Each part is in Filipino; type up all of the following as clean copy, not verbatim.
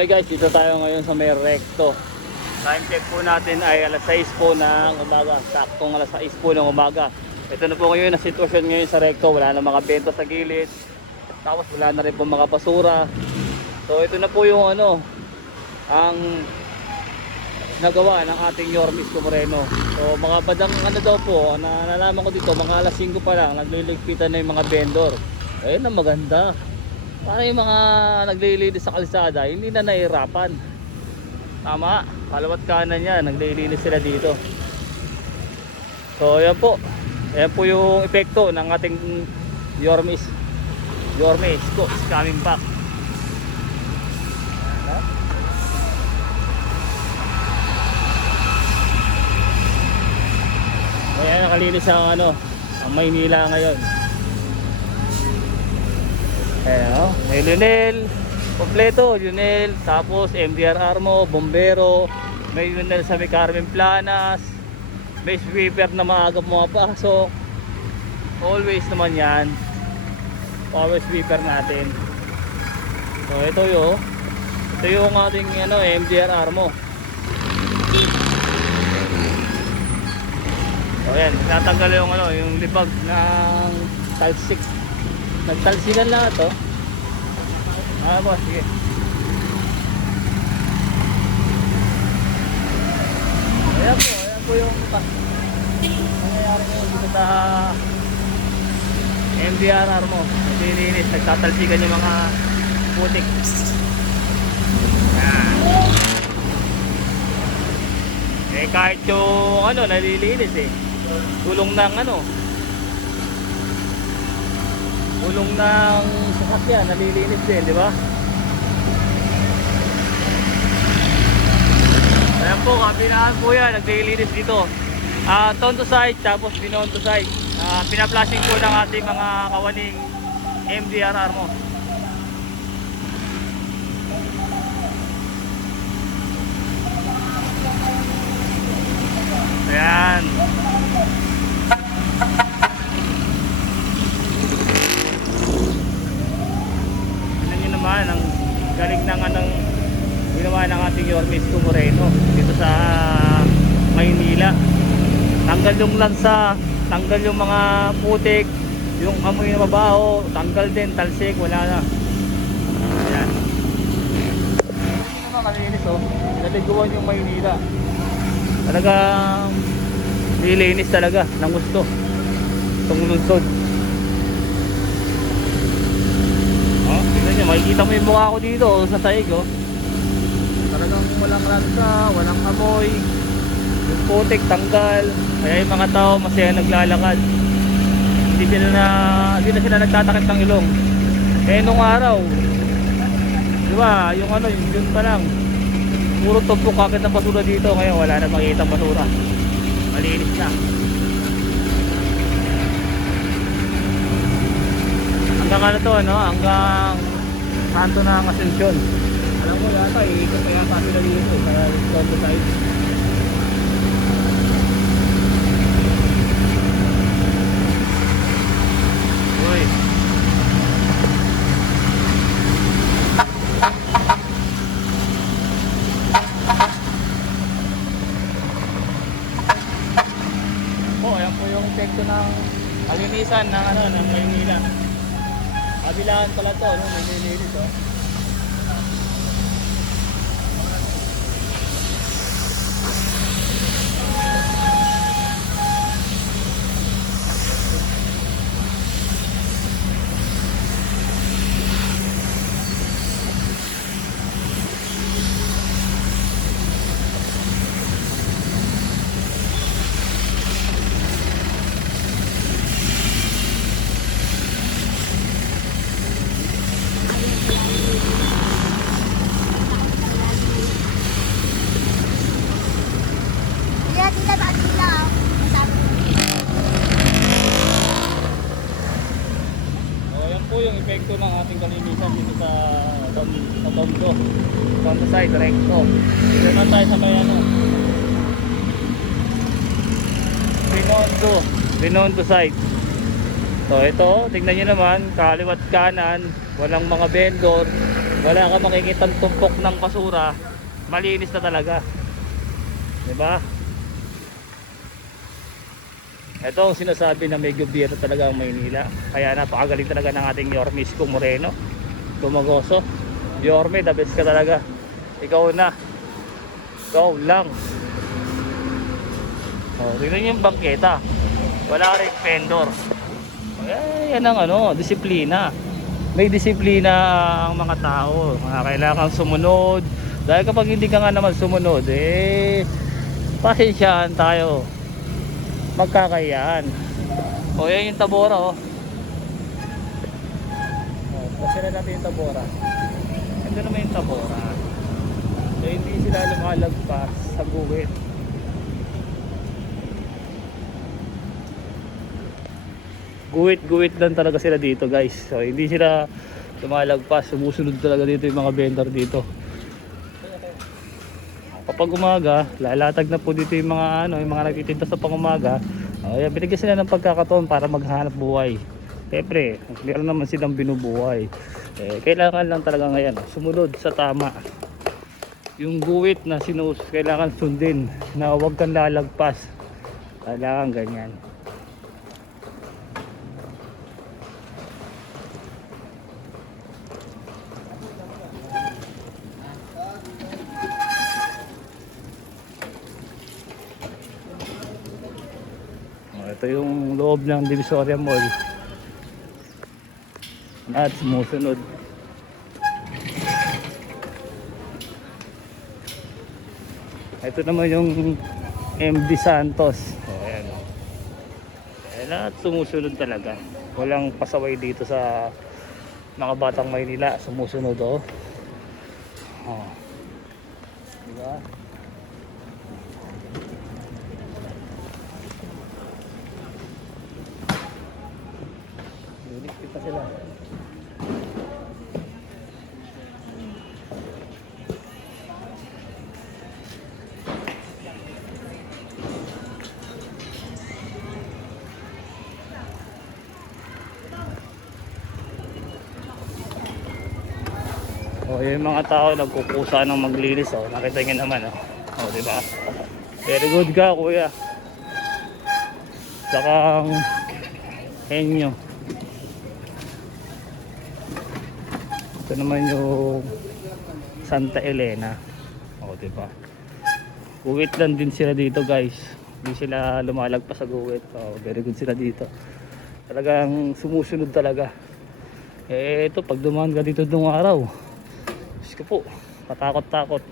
Okay guys, dito tayo ngayon sa may recto. Time check po natin ay alas 6 po ng umaga. Saktong alas 6 po ng umaga. Ito na po ngayon na sitwasyon ngayon sa recto. Wala na mga bento sa gilid. Tapos wala na rin po mga basura. So ito na po yung ano, ang nagawa ng ating Yorme Isko Moreno. So mga badang ano daw po, nalalaman ko dito, mga alas 5 pa lang, nagliligpitan na yung mga vendor. Ayun na maganda. Para yung mga naglilinis sa kalsada, hindi na nahihirapan. Tama, kalawat kanan yan, naglilinis sila dito. So ayan po. Ayan po yung epekto ng ating Yorme Isko is coming back. Ayan, nakalinis ang ano, ang Maynila ngayon. Ayan, oh, may Lionel, kompleto, Lionel, tapos MDR Armo, Bombero, may Lionel sa may Carmen Planas, may sweeper na maaga pumapasok. Always naman yan, power sweeper natin. So ito yung ating ano, MDR Armo. So ayan, natanggal yung ano, yung libag ng talsik. Nagtalsikan lahat to. Ah boss, sige. Ayan po yung nangyayari ngayon dito sa MDR Armo. Nililinis, nagtatalsikan yung mga putik. Ayan. Eh kahit yung ano, nalilinis eh. Tulong ng ano, gulong ng sasakyan, nalilinis din, di ba? Ayan po, kabinaan po yan, naglilinis dito. Tonto side, tapos binonto side. Pinaplushing po ng ating mga kawaning MDR Armo. Ayan. Ang galing ng anong ginawa ng ating Yorme Isko Moreno dito sa Maynila. Tanggal yung lansa, tanggal yung mga putik, yung amoy na mabaho, tanggal din, talsik, wala na. Ayan. Hindi naman kalinis oh, naliguan yung Maynila. Talagang nilinis talaga ng gusto itong lungsod. Makikita mo yung mukha ko dito sa saig oh. Talagang walang lansa, walang amoy, yung putik tanggal. Kaya yung mga tao masaya naglalakad. Hindi na sila nagtatakip ng ilong. Eh nung araw, di ba, yung ano, yun pa lang, puro tumpok agad ng basura dito. Ngayon wala na makikita basura, malinis na. Hanggang ano to, no? Hanggang Santo na ang Asensyon. Alam mo yata, iikot na yata sila dito para Santo tayo. Uy. Ayan po yung epekto ng kalinisan ng ano, ng Maynila. Kabilaan pala to, no? May nilinis oh. Yung epekto ng ating kalinisan dito sa Tondo side, recto. Dito na tayo sa may ano, Binondo side. So ito, tingnan nyo naman, kaliwat kanan, walang mga vendor, wala ka makikitang tumpok ng basura, malinis na talaga, diba? Ito ang sinasabi na may gobyerno talaga ang Maynila, kaya napakagaling talaga ng ating Yorme Isko Moreno Dumagoso. Yorme, the best ka talaga, ikaw na, ikaw lang. Tingnan yung bangketa, wala rin vendor. Yan ang disiplina. May disiplina ang mga tao. Kailangan sumunod. Dahil kapag hindi ka nga naman sumunod, pasensyahan tayo. Magkakayaan. Yan yung Tabora. Pasira natin yung Tabora. Ito naman yung Tabora. Hindi sila lumalagpas sa guhit. Guhit lang talaga sila dito, guys. So hindi sila lumalagpas, sumusunod talaga dito yung mga vendor dito. Kapag umaga, lalatag na po dito yung mga yung mga nagtitinda sa pangumaga. Binigyan sila ng pagkakataon para maghanap buhay. Siyempre, meron naman silang binubuhay. Kailangan lang talaga ngayon sumunod sa tama. Yung guhit na kailangan sundin, na huwag kang lalagpas. Kailangan ganyan. Ito yung loob ng Divisoria Mall at sumusunod. Ito naman yung MD Santos. Ayan. At sumusunod talaga. Walang pasaway dito sa mga batang Maynila. Sumusunod diba? Kita sila. Yung mga tao nagkukusa ng maglinis. Nakita nyo naman. Diba? Very good ka, kuya. Saka henyo. Ito naman yung Santa Elena. Diba? Guhit lang din sila dito, guys. Hindi sila lumalagpas sa guhit. Very good sila dito. Talagang sumusunod talaga. Ito, pag dumaan ka dito nung araw, Diyos ko po, matakot-takot.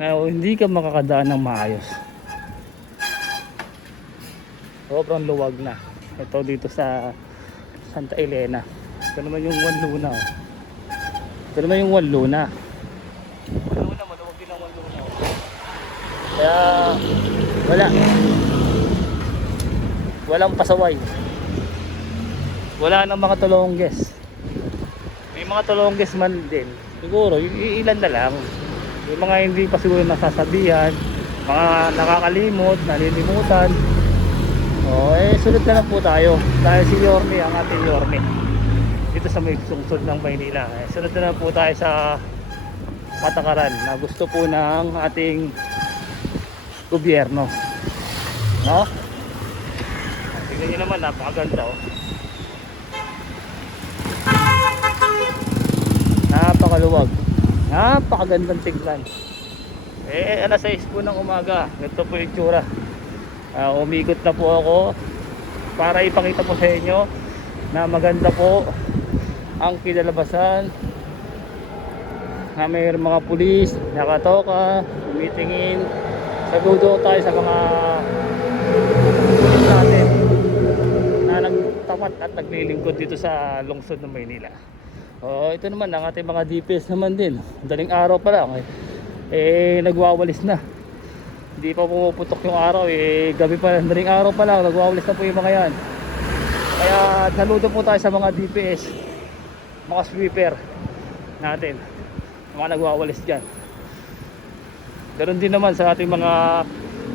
Hindi ka makakadaan ng maayos. Sobrang luwag na. Ito dito sa Santa Elena. Ito naman yung One Luna. Ito naman yung One Luna. One Luna, maluwag din ang One Luna. Kaya walang pasaway. Wala nang mga tulongges. May mga tulongges man din. Siguro ilan na lang. Yung mga hindi pa siguro nasasabihan, mga nakakalimot, nalilimutan. Sunod na lang po tayo. Dahil si Yorme, ang ating Yorme, dito sa may sungsod ng Maynila. Sunod na lang po tayo sa patakaran na gusto po ng ating gobyerno. Tingnan nyo naman, napakaganda. Napakaluwag. Napakagandang tignan. Alas 6 po ng umaga. Ito po yung tsura. Umikot na po ako para ipakita po sa inyo na maganda po ang kinalabasan, na mayroong mga pulis nakatoka, tumitingin. Saludo tayo sa mga pulis natin na nagtapat at naglilingkod dito sa lungsod ng Maynila. Ito naman ang ating mga DPS naman din. Daling araw pa lang nagwawalis na. Hindi pa pumuputok yung araw, gabi pa, daling araw pa lang nagwawalis na po yung mga yan. Kaya saludo po tayo sa mga DPS, mga sweeper natin, mga nagwawalis dyan. Ganon din naman sa ating mga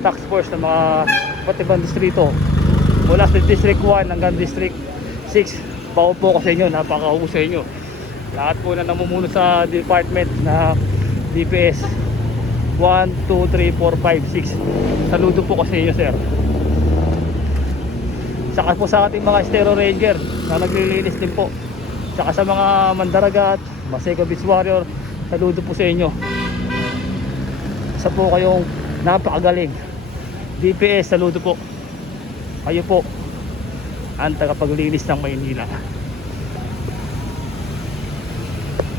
task force na mga iba't ibang distrito, mula sa District 1 hanggang District 6. Bawo po ko sa inyo, napakahusay nyo. lahat po na namumuno sa department na DPS 1, 2, 3, 4, 5, 6. Saludo po kasi inyo, sir. Saka po sa ating mga Estero Ranger na naglilinis din po, saka sa mga Mandaragat, Maseco Beach Warrior, saludo po sa inyo. Isa po kayong napakagaling. DPS, saludo po. Kayo po ang tagapaglinis ng Maynila.